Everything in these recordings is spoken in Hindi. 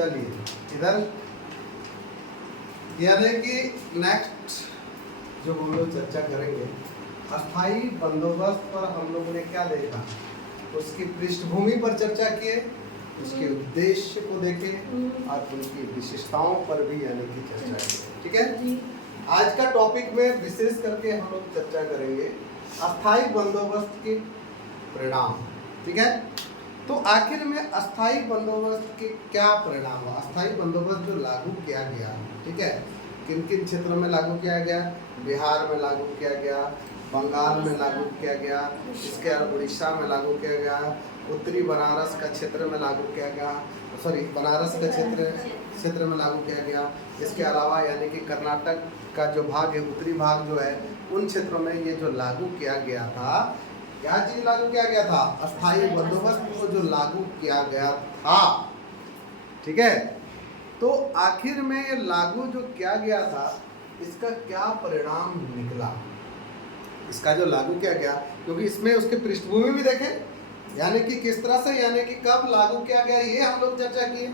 चलिए इधर, यानी कि नेक्स्ट जो हम लोग चर्चा करेंगे, अस्थाई बंदोबस्त पर हम लोगों ने क्या देखा, उसकी पृष्ठभूमि पर चर्चा किए, उसके उद्देश्य को देखे और उनकी विशेषताओं पर भी यानी कि चर्चा की। ठीक है, आज का टॉपिक में विशेष करके हम लोग चर्चा करेंगे अस्थाई बंदोबस्त के परिणाम। ठीक है, तो आखिर में अस्थाई बंदोबस्त के क्या परिणाम हुआ, अस्थाई बंदोबस्त जो लागू किया गया, ठीक है, किन किन क्षेत्रों में लागू किया गया, बिहार में लागू किया गया, बंगाल में लागू किया गया, इसके अलावा उड़ीसा में लागू किया गया, उत्तरी बनारस का क्षेत्र में लागू किया गया, सॉरी बनारस का क्षेत्र में लागू किया गया, इसके अलावा यानी कि कर्नाटक का जो भाग है, उत्तरी भाग जो है, उन क्षेत्रों में ये जो लागू किया गया था, क्या चीज लागू किया गया था, अस्थाई बंदोबस्त को जो लागू किया गया था। ठीक है, तो आखिर में ये लागू जो किया गया था, इसका क्या परिणाम निकला, इसका जो लागू किया गया, क्योंकि इसमें उसके पृष्ठभूमि भी देखें, यानी कि किस तरह से, यानी कि कब लागू किया गया, ये हम लोग चर्चा किए,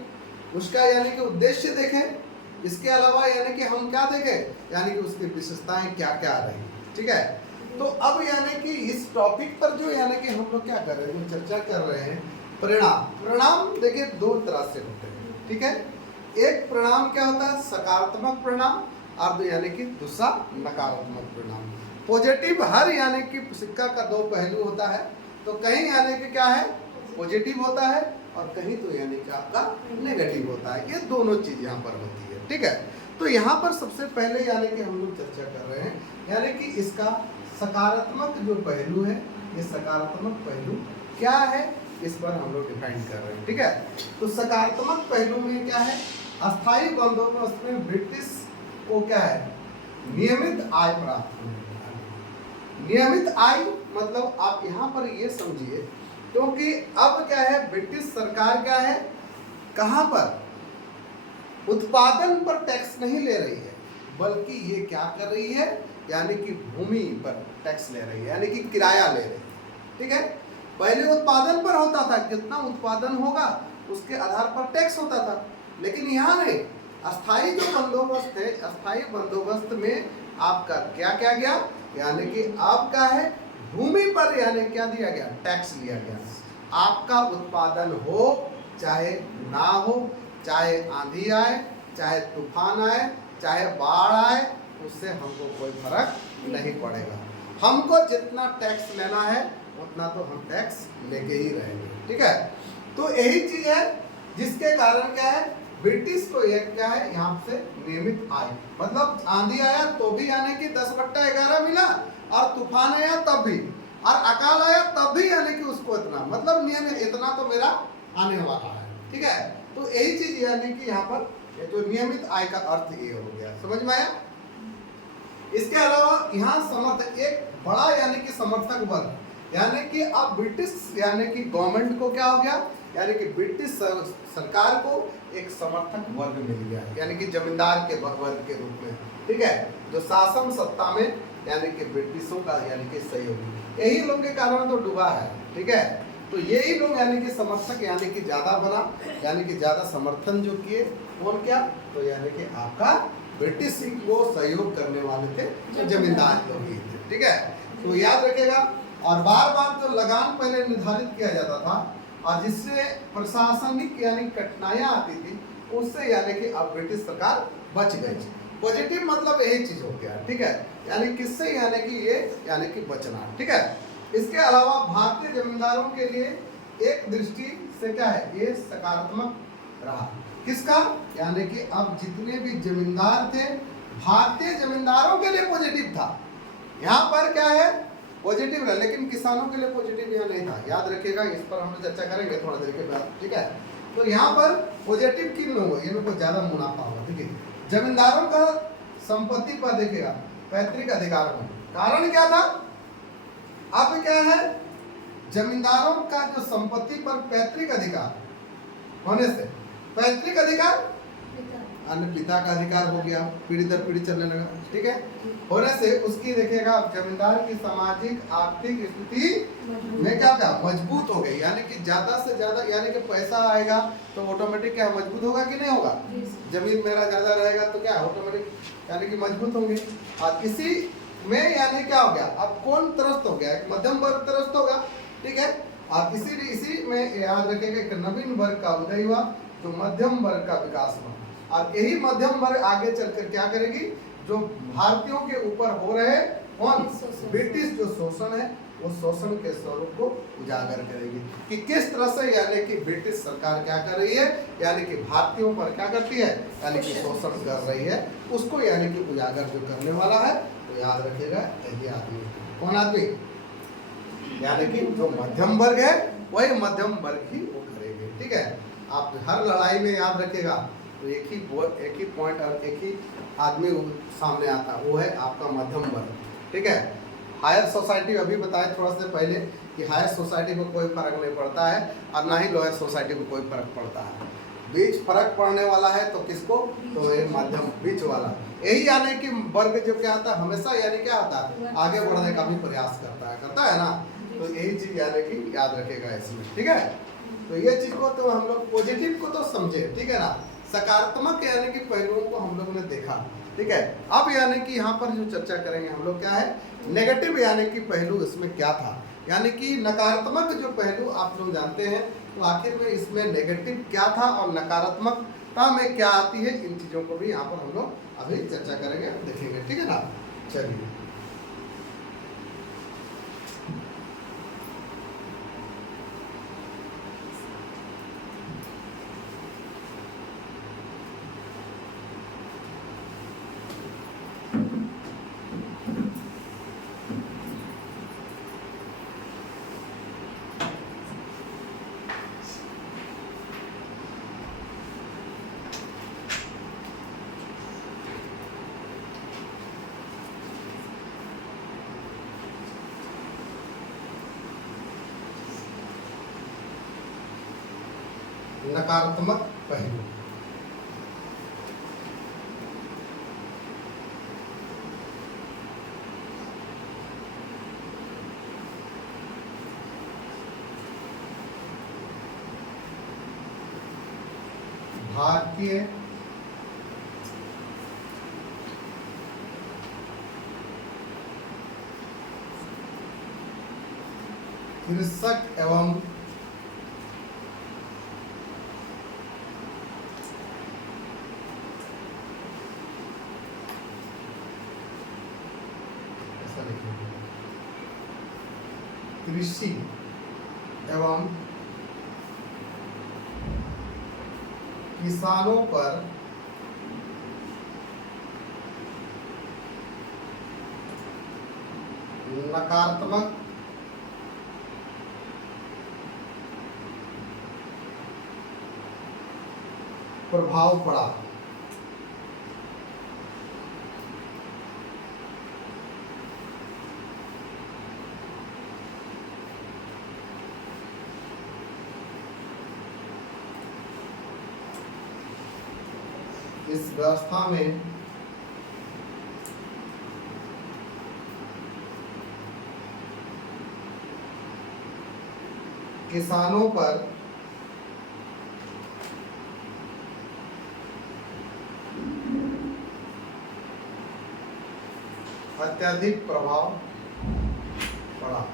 उसका यानी कि उद्देश्य देखें, इसके अलावा यानी कि हम क्या देखें, यानी कि उसकी विशेषताएं क्या क्या रही। ठीक है, तो अब यानी कि इस टॉपिक पर जो यानी कि हम लोग क्या कर रहे हैं, चर्चा कर रहे हैं परिणाम देखिए दो तरह से होते हैं। ठीक है, एक परिणाम क्या होता है, सकारात्मक परिणाम, और यानी कि दूसरा नकारात्मक परिणाम। पॉजिटिव हर यानी कि सिक्का का दो पहलू होता है, तो कहीं यानी कि क्या है पॉजिटिव होता है और कहीं तो यानी कि आपका नेगेटिव होता है, ये दोनों चीज यहाँ पर होती है। ठीक है, तो यहाँ पर सबसे पहले यानी कि हम लोग चर्चा कर रहे हैं यानी कि इसका सकारात्मक जो पहलू है, ये सकारात्मक पहलू क्या है, इस पर हम लोग डिफाइन कर रहे हैं। ठीक है, तो सकारात्मक पहलू में क्या है, अस्थाई बंदोबस्त में ब्रिटिश को क्या है, नियमित आय प्राप्त होने लगा। नियमित आय मतलब आप यहाँ पर ये समझिए, क्योंकि अब क्या है, ब्रिटिश सरकार क्या है, कहाँ पर उत्पादन पर टैक्स नहीं ले रही है, बल्कि ये क्या कर रही है, यानी कि भूमि पर टैक्स ले रही है, यानी कि किराया ले रही है। ठीक है, पहले उत्पादन पर होता था, कितना उत्पादन होगा उसके आधार पर टैक्स होता था, लेकिन यहाँ नहीं, अस्थाई जो बंदोबस्त है, अस्थाई बंदोबस्त में आपका क्या क्या गया, यानी कि आपका है भूमि पर यानी क्या दिया गया, टैक्स लिया गया। आपका उत्पादन हो चाहे ना हो, चाहे आंधी आए, चाहे तूफान आए, चाहे बाढ़ आए, उससे हमको कोई फर्क नहीं पड़ेगा, हमको जितना टैक्स लेना है उतना तो हम टैक्स लेके ही रहेंगे। ठीक है, तो यही चीज है जिसके कारण क्या है, ब्रिटिश को ये क्या है, यहाँ से नियमित आय, मतलब आंधी आया तो भी यानी कि 10/11 मिला, और तूफान आया तब भी, और अकाल आया तब भी यानी कि उसको इतना, मतलब नियमित इतना तो मेरा आने वाला है। ठीक है, तो यही चीज यानी कि यहाँ पर ये तो नियमित आय का अर्थ ये हो गया, समझ में आया। इसके अलावा यहाँ समर्थक एक बड़ा यानी कि समर्थक वर्ग, यानी कि अब ब्रिटिश यानी कि गवर्नमेंट को क्या हो गया, यानी कि ब्रिटिश सरकार को एक समर्थक वर्ग मिल गया, यानी कि जमींदार के वर्ग के रूप में। ठीक है, जो शासन सत्ता में यानी कि ब्रिटिशों का यानी कि सहयोगी, यही लोग के कारण तो डूबा है। ठीक है, तो यही लोग यानी कि समर्थक यानी कि ज्यादा बना, यानी कि ज्यादा समर्थन जो किए, कौन क्या, तो यानी कि आपका ब्रिटिश को सहयोग करने वाले थे जो जमींदार लोग ही थे। ठीक है, तो याद रखेगा, और बार बार जो लगान पहले निर्धारित किया जाता था और जिससे प्रशासनिक यानी कठिनाइयां आती थी, उससे यानी कि अब ब्रिटिश सरकार बच गई। पॉजिटिव मतलब यही चीज हो गया। ठीक है, यानी किससे, यानी कि ये यानी कि बचना। ठीक है, इसके अलावा भारतीय जमींदारों के लिए एक दृष्टि से क्या है, ये सकारात्मक रहा, किसका, यानी कि अब जितने भी जमींदार थे, भारतीय जमींदारों के लिए पॉजिटिव था, यहाँ पर क्या है पॉजिटिव रहा, लेकिन किसानों के लिए पॉजिटिव यहाँ नहीं था। याद रखिएगा, इस पर हम चर्चा करेंगे थोड़ा देर के बाद। ठीक है, तो यहाँ पर पॉजिटिव किन लोगों, इनको ज्यादा मुनाफा हुआ। ठीक है, जमींदारों का संपत्ति पर देखिएगा पैतृक अधिकार होने, कारण क्या था, अब क्या है, जमींदारों का जो संपत्ति पर पैतृक अधिकार होने से, पैतृक अधिकार अन्य पिता का अधिकार हो गया, पीढ़ी दर पीढ़ी चलने लगा, ठीक है। होने से उसकी देखिएगा जमींदार की सामाजिक आर्थिक स्थिति में क्या क्या मजबूत हो गई, यानी कि ज्यादा से ज्यादा, यानी कि पैसा आएगा तो ऑटोमेटिक क्या मजबूत होगा कि नहीं होगा, जमीन मेरा ज्यादा रहेगा तो क्या ऑटोमेटिक यानी कि मजबूत होंगे। और इसी में यानी क्या हो गया, अब कौन त्रस्त हो गया, एक मध्यम वर्ग त्रस्त होगा, ठीक है। और इसीलिए इसी में याद रखेंगे एक नवीन वर्ग का उदय हुआ, जो मध्यम वर्ग का विकास हुआ। और यही मध्यम वर्ग आगे चलकर क्या करेगी, जो भारतीयों के ऊपर हो रहे कौन ब्रिटिश जो शोषण है, वो शोषण के स्वरूप को उजागर करेगी कि किस तरह से यानी कि ब्रिटिश सरकार क्या कर रही है, यानी कि भारतीयों पर क्या करती है, यानी कि शोषण कर रही है, उसको यानी कि उजागर जो करने वाला है, तो याद रखिएगा यही आदमी। कौन आदमी, यानी कि जो मध्यम वर्ग है वही मध्यम वर्ग ही वो करेंगे, ठीक है। आप हर लड़ाई में याद रखिएगा तो एक ही पॉइंट और एक ही आदमी सामने आता है, वो है आपका मध्यम वर्ग, ठीक है। हायर सोसाइटी अभी बताया थोड़ा से पहले कि हायर सोसाइटी को कोई फर्क नहीं पड़ता है और ना ही लोअर सोसाइटी को कोई फर्क पड़ता है, बीच फर्क पड़ने वाला है तो किसको, तो ये मध्यम बीच वाला, यही यानी कि वर्ग जो क्या आता है हमेशा यानी क्या आता है आगे बढ़ने का भी प्रयास करता है ना, तो यही चीज यानी कि याद रखेगा इसमें, ठीक है। तो ये चीज को तो हम लोग पॉजिटिव को तो समझे, ठीक है ना, सकारात्मक यानी कि पहलुओं को हम लोगों ने देखा, ठीक है। अब यानी कि यहाँ पर जो चर्चा करेंगे हम लोग क्या है, नेगेटिव यानी कि पहलू इसमें क्या था, यानी कि नकारात्मक जो पहलू आप लोग जानते हैं, तो आखिर में इसमें नेगेटिव क्या था और नकारात्मकता में क्या आती है, इन चीज़ों को भी यहाँ पर हम लोग अभी चर्चा करेंगे, देखेंगे, ठीक है ना। चलिए नकारात्मक पहलू, भारतीय कृषक एवं कृषि एवं किसानों पर नकारात्मक प्रभाव पड़ा। इस व्यवस्था में किसानों पर अत्यधिक प्रभाव पड़ा।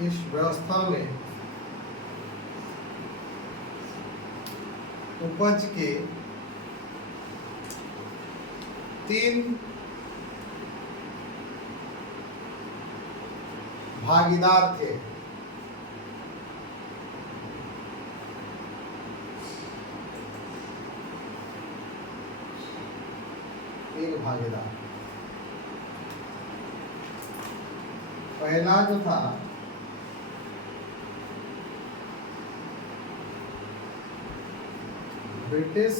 इस व्यवस्था में उपज के 3 भागीदार थे। भागीदार, पहला जो था ब्रिटिश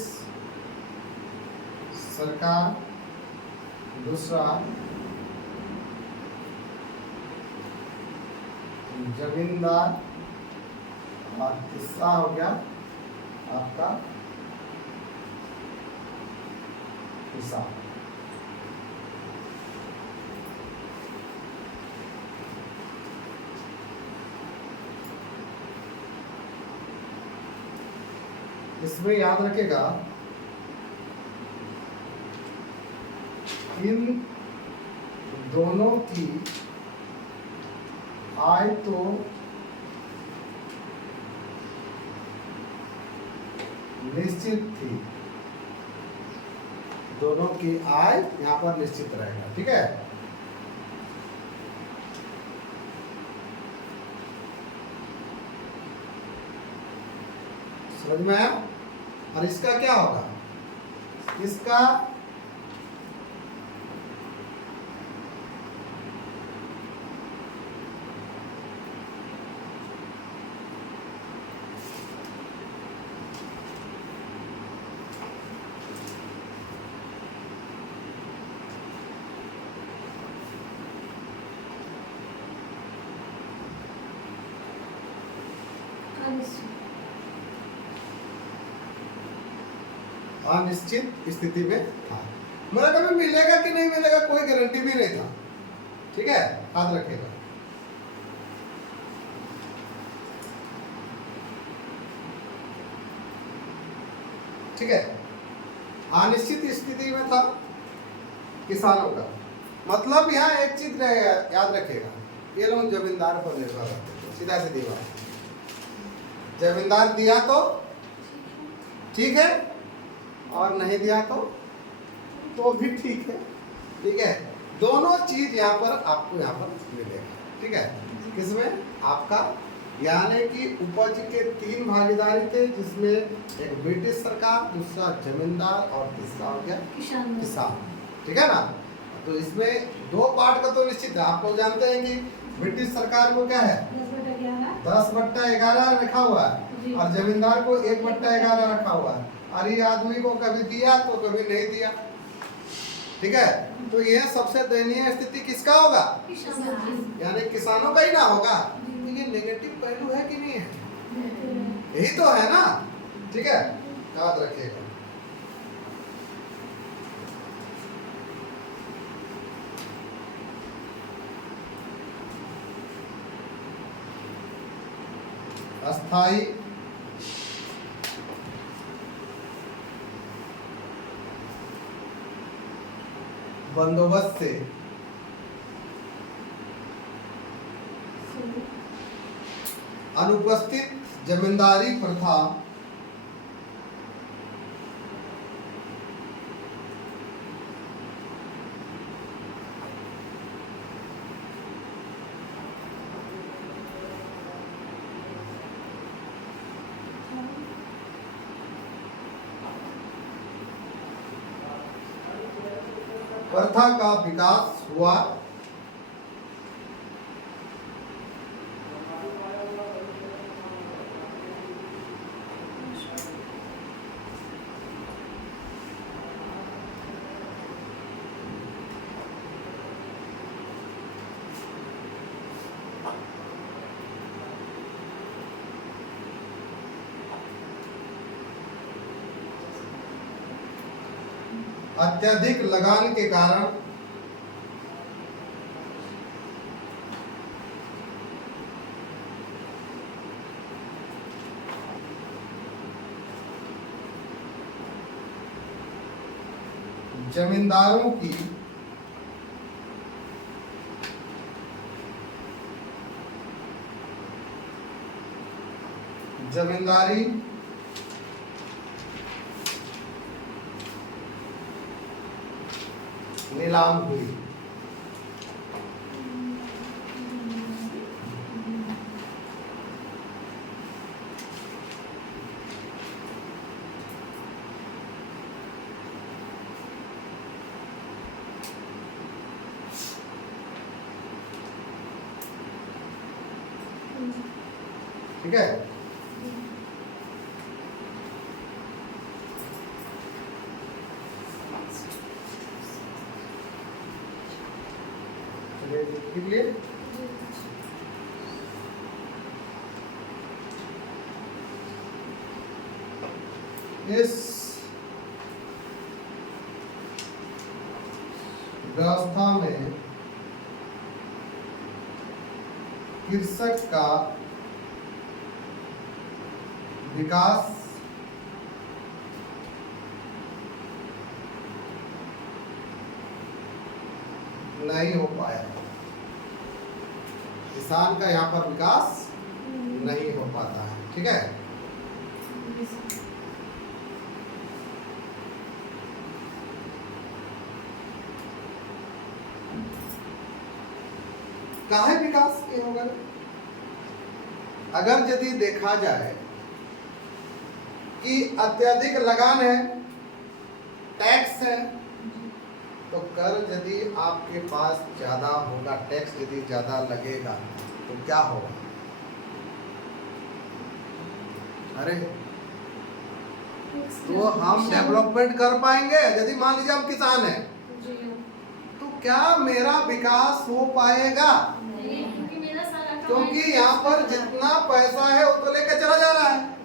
सरकार, दूसरा जमींदार और तीसरा हो गया आपका किसान। इसमें याद रखेगा इन दोनों की आय तो निश्चित थी, दोनों की आय यहाँ पर निश्चित रहेगा। ठीक है, समझ में आया? और इसका क्या होगा? इसका अनिश्चित स्थिति में था। मतलब कभी मिलेगा कि नहीं मिलेगा कोई गारंटी भी नहीं था। ठीक है, याद रखिएगा। ठीक है, अनिश्चित स्थिति में था किसानों का। मतलब यहाँ एक चीज याद रखिएगा, ये लोग जमींदार पर निर्भर रहते थे। सीधा सीधी बात, जमींदार दिया तो ठीक है और नहीं दिया तो भी ठीक है। ठीक है, दोनों चीज यहाँ पर आपको यहाँ पर मिलेगा। ठीक है, किसमें? आपका यानी कि उपज के 3 भागीदारी थे, जिसमें एक ब्रिटिश सरकार, दूसरा जमींदार और तीसरा हो गया किसान। ठीक है ना? तो इसमें 2 पार्ट का तो निश्चित है। आप लोग जानते हैं कि ब्रिटिश सरकार को क्या है 10/11 रखा हुआ है और जमींदार को 1/11 रखा हुआ है। और ये आदमी को कभी दिया तो कभी नहीं दिया। ठीक है, तो यह सबसे दयनीय स्थिति किसका होगा? यानी किसानों का ही ना होगा। तो ये नेगेटिव पहलू है कि नहीं है? यही तो है ना। ठीक है, याद रखिएगा। अस्थाई बंदोबस्त से अनुपस्थित जमींदारी प्रथा का विकास हुआ। अत्यधिक लगान के कारण जमींदारों की जमींदारी नीलाम हुई। ठीक है, चलिए लिख लिए। इस व्यवस्था में कृषक का विकास नहीं हो पाया। किसान का यहाँ पर विकास नहीं हो पाता है। ठीक है, काहे विकास नहीं होगा? अगर यदि देखा जाए कि अत्यधिक लगान है, टैक्स है, तो कर यदि आपके पास ज्यादा होगा, टैक्स यदि ज्यादा लगेगा तो क्या होगा? अरे तो हम डेवलपमेंट कर पाएंगे? यदि मान लीजिए हम किसान हैं तो क्या मेरा विकास हो पाएगा? क्योंकि यहाँ पर जितना पैसा है वो तो लेकर चला जा रहा है,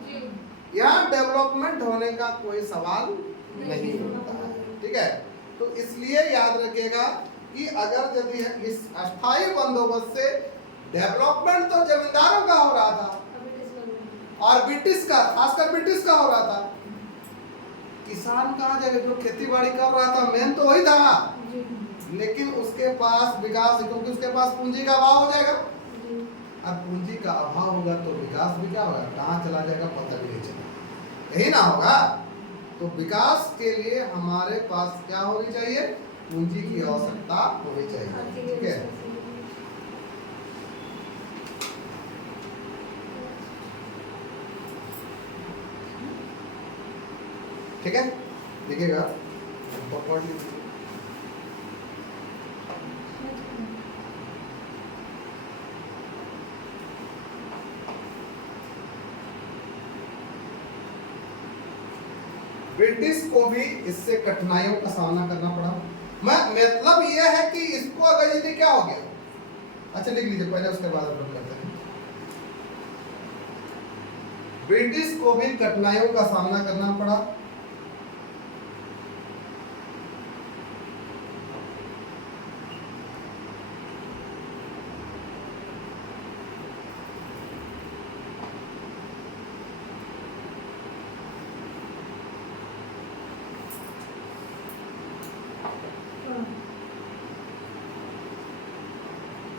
यहाँ डेवलपमेंट होने का कोई सवाल नहीं होता है। ठीक है, तो इसलिए याद रखिएगा कि अगर यदि इस अस्थायी बंदोबस्त से डेवलपमेंट तो जमींदारों का हो रहा था और ब्रिटिश का, खासकर ब्रिटिश का हो रहा था, किसान कहाँ जाएगा? जो खेती बाड़ी कर रहा था मेन तो वही था, लेकिन उसके पास विकास, क्योंकि उसके पास पूंजी का अभाव हो जाएगा। अब पूंजी का अभाव होगा तो विकास भी क्या होगा, कहाँ चला जाएगा पता भी नहीं चलेगा, यही ना होगा। तो विकास के लिए हमारे पास क्या होनी चाहिए? पूंजी की आवश्यकता होनी चाहिए। ठीक है, ठीक है, देखिएगा ब्रिटिश को भी इससे कठिनाइयों का सामना करना पड़ा। मतलब यह है कि इसको अगर यदि क्या हो गया, अच्छा लिख लीजिए पहले, उसके बाद अपन करते हैं। ब्रिटिश को भी कठिनाइयों का सामना करना पड़ा।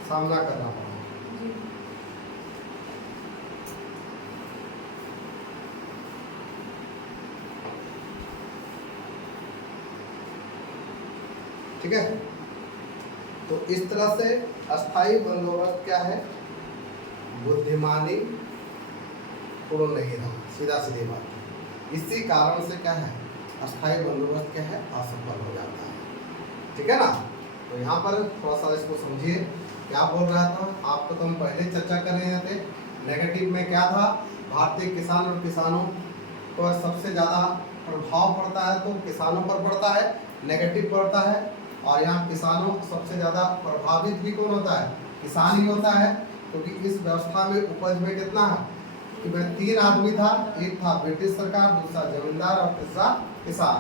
सामना करना पड़ा। ठीक है, तो इस तरह से अस्थाई बंदोबस्त क्या है? बुद्धिमानी पूर्ण नहीं रहा, सीधा सीधी बात। इसी कारण से क्या है, अस्थाई बंदोबस्त क्या है, असफल हो जाता है। ठीक है ना, तो यहाँ पर थोड़ा सा इसको समझिए। क्या बोल रहा था आपको, तो हम पहले चर्चा कर रहे थे। नेगेटिव में क्या था, भारतीय किसान और किसानों को सबसे ज़्यादा प्रभाव पड़ता है तो किसानों पर पड़ता है, नेगेटिव पड़ता है। और यहाँ किसानों सबसे ज़्यादा प्रभावित भी कौन होता है? किसान ही होता है, क्योंकि इस व्यवस्था में उपज में कितना है कि मैं 3 आदमी था, एक था ब्रिटिश सरकार, दूसरा जमींदार और तीसरा किसान।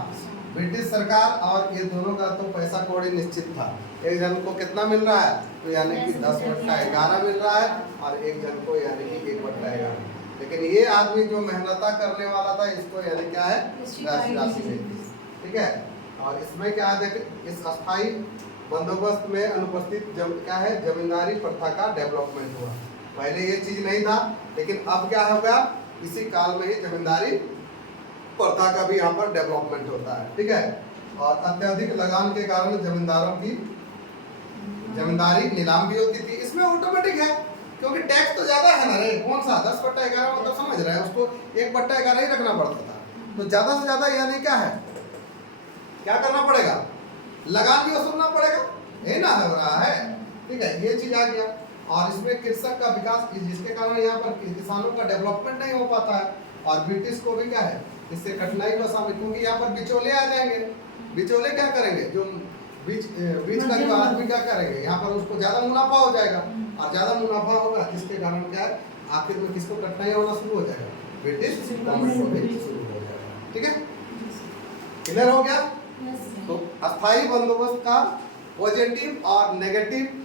ब्रिटिश सरकार और ये दोनों का तो पैसा कौड़ी निश्चित था। एक जन को कितना मिल रहा है, तो यानी कि 10/11 मिल रहा है, और एक जन को यानी कि 1/11। लेकिन ये आदमी जो मेहनता करने वाला था, इसको यानी क्या है, राशि मिलती है। ठीक है, और इसमें क्या है, देखिए इस अस्थाई बंदोबस्त में अनुपस्थित क्या है, जमींदारी प्रथा का डेवलपमेंट हुआ। पहले ये चीज नहीं था, लेकिन अब क्या हो गया, इसी काल में ही जमींदारी प्रथा का भी यहाँ पर डेवलपमेंट होता है, ठीक है। और अत्यधिक लगान के कारण जमींदारों की जमींदारी नीलाम भी होती थी। इसमें ऑटोमेटिक है क्योंकि टैक्स तो ज्यादा है ना रे, कौन सा 10/11 मतलब समझ रहे हैं, उसको 1/11 ही रखना पड़ता था। तो ज्यादा से ज्यादा यानी क्या है, क्या करना पड़ेगा, लगान भी वसूलना पड़ेगा, ये ना हो रहा है, ठीक है। ये चीज आ गया। और इसमें कृषक का विकास, जिसके कारण यहाँ पर किसानों का डेवलपमेंट नहीं हो पाता है। और ब्रिटिश को भी क्या है, इससे कठिनाई का सामना, क्योंकि यहाँ पर बिचौले आ जाएंगे। बिचौले क्या करेंगे, जो बीच का जो आदमी क्या करेंगे, यहाँ पर उसको ज्यादा मुनाफा हो जाएगा। और ज्यादा मुनाफा होगा जिसके कारण क्या है, आखिर में किसको कठिनाई होना शुरू हो जाएगा, ब्रिटिश गवर्नमेंट को भी शुरू हो जाएगा, ठीक है। क्लियर हो गया। तो अस्थाई बंदोबस्त का पॉजिटिव और नेगेटिव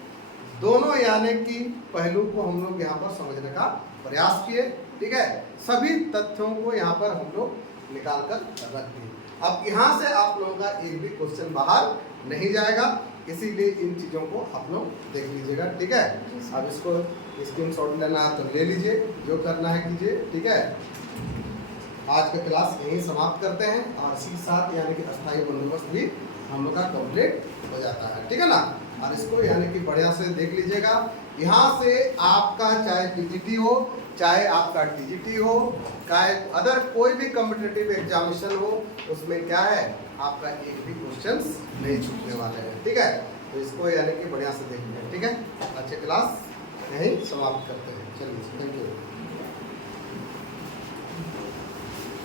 दोनों यानी कि पहलू को हम लोग यहाँ पर समझने का प्रयास किए, ठीक है। सभी तथ्यों को यहाँ पर हम लोग निकाल कर रख दिए। अब यहाँ से आप लोगों का एक भी क्वेश्चन बाहर नहीं जाएगा, इसीलिए इन चीज़ों को आप लोग देख लीजिएगा, ठीक है। अब इसको स्क्रीनशॉट लेना है तो ले लीजिए, जो करना है कीजिए, ठीक है। आज का क्लास यहीं समाप्त करते हैं और इसी के साथ यानी कि अस्थायी बंदोबस्त भी हम लोग का कंप्लीट हो जाता है, ठीक है ना। और इसको यानी कि बढ़िया से देख लीजिएगा। यहाँ से आपका चाहे पीजीटी हो, चाहे आपका टीजीटी हो, चाहे अदर कोई भी कॉम्पिटिटिव एग्जामिनेशन हो, उसमें क्या है, आपका एक भी क्वेश्चन नहीं छूटने वाले हैं, ठीक है। तो इसको यानी कि बढ़िया से देख लीजिए, ठीक है। अच्छे क्लास यहीं समाप्त करते हैं, चलिए, थैंक यू।